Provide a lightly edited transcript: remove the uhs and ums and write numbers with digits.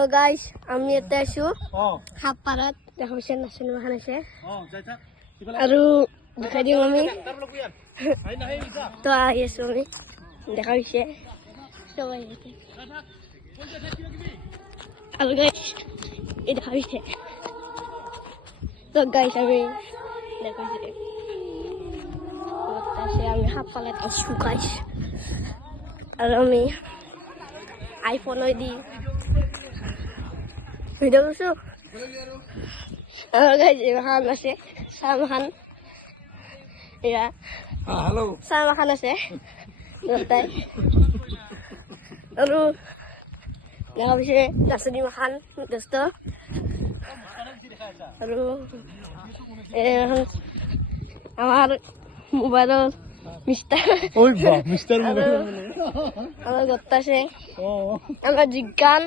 So guys, আমি এটা আছো হাপাৰাত দেখা পাইছে নাচনী মাখান আছে আৰু দেখাই দিম আমি তো আহি আছো আমি দেখা পাইছে সবাই আৰু গাইস এই দেখা পাইছে তো গাইস আমি দেখা পাইছে আমি হাপাৰাত আছো গাইস আৰু আমি আইফোন দি video itu guys, makan nasi sama makan ya halo sama makan nasi nanti lalu nggak bisa nasi dimakan terus tuh lalu আমার মোবাইল মিস্টার ওই বাহ মিস্টার মোবাইল আমার করতেছে আমার জিজ্ঞান